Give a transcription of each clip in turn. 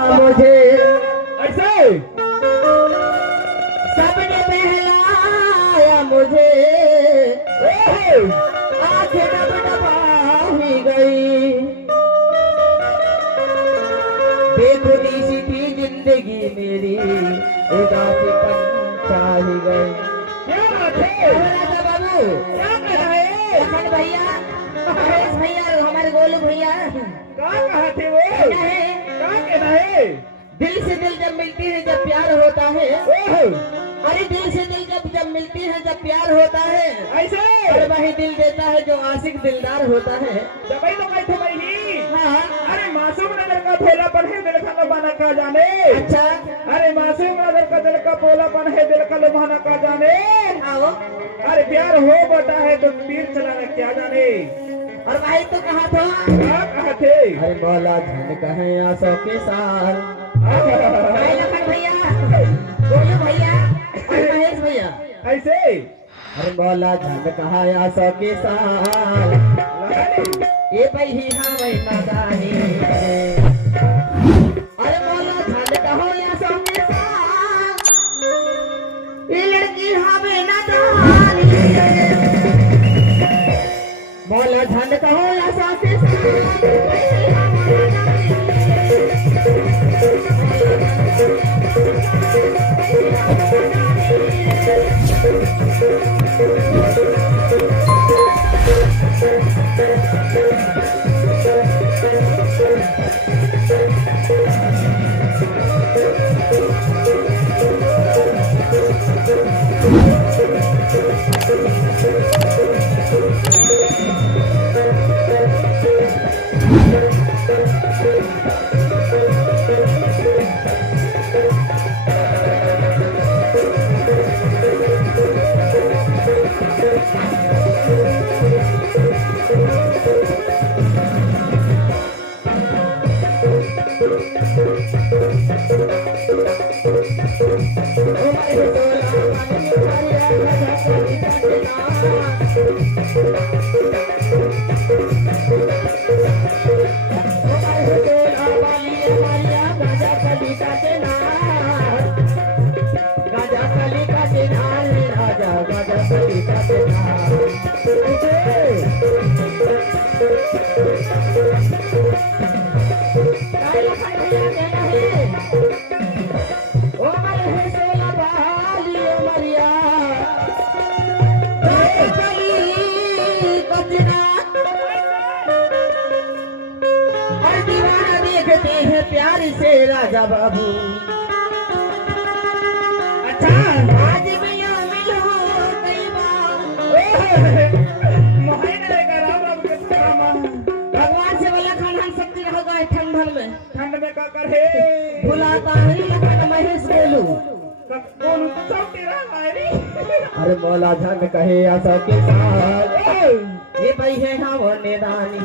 मुझे ऐसे सबने बहलाया मुझे, आंखें डब डबाही गई। बेखुदी सी थी जिंदगी मेरी, उदासीपन छाई गई। क्या बात है? राजा बाबू, क्या कह रहे हैं? लखन भैया, महेश भैया, हमारे गोलू भैया कहाँ कहाँ थे वो? कहना है, कहाँ कहना है? दिल से दिल जब मिलती है, जब प्यार होता है। अरे दिल से दिल जब मिलती है, जब प्यार होता है, ऐसे और वही दिल देता है जो आशिक दिलदार होता है। जबई तो कहते भाई। हाँ, अरे मासूम नजर का भोलापन है, दिल का लुभाना का जाने। अच्छा अरे मासूम नजर का दिल का भोलापन है, दिल का लुभाना का जाने। आओ। अरे प्यार हो बता है तो तीर चलाना क्या जाने। और भाई तो कहा था, क्या कहा थे? अरे मौला धन कहे आंसू के साल। भाई लखन भैया, गोलू भैया और महेश भैया, ऐसे अरे मौला धन कहा आंसू के साल। ये पही हमें नादानी, अरे मौला धन कहो आंसू के साल, ये लड़की हमें नादानी। मौला धन कहो आंसू के प्यार से राजा बाबू। अच्छा आज मिलो मिलो कई बार, भगवान से बोला खान शक्ति होगा ठंडल में। ठंड में का करे बुलाता है लखन महेश गोलू। कौन सब तेरा मारी? अरे मौला धन कहे आशा के साथ, ये भाई है हम निदानी।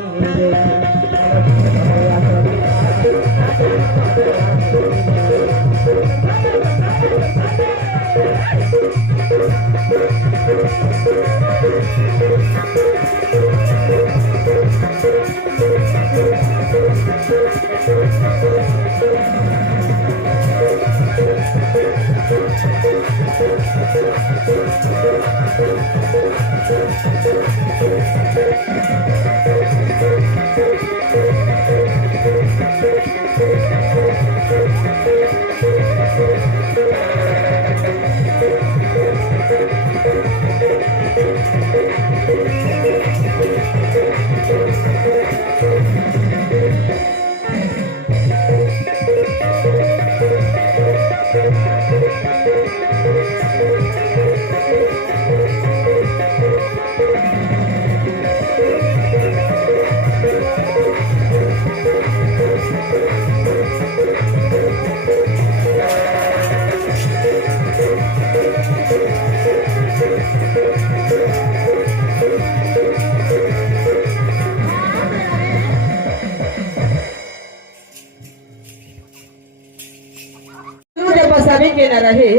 सभी के न रहे,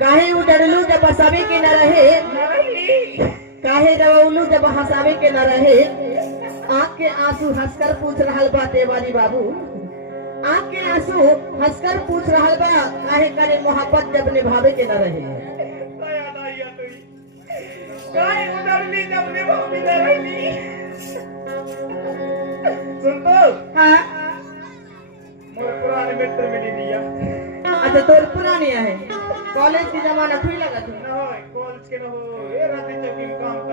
काहे उडरलू जब सभी के न रहे, काहे रवलू जब हंसावे के न रहे। आँख के आंसू हंसकर पूछ रहा बाते वाली बाबू, आपके आंसू हंसकर पूछ रहा बा काहे करे मोहब्बत जब निभावे के न रहे। याद आई या तुई काय उधरली जब ने भाभी ने रहली सुन तो हाँ मोर पुराने मित्र मिली दिया अच्छा तोर पुरानी है कॉलेज की जमाना थी लगा थी ना हो कॉलेज के न हो ए रात चौकी में काम कर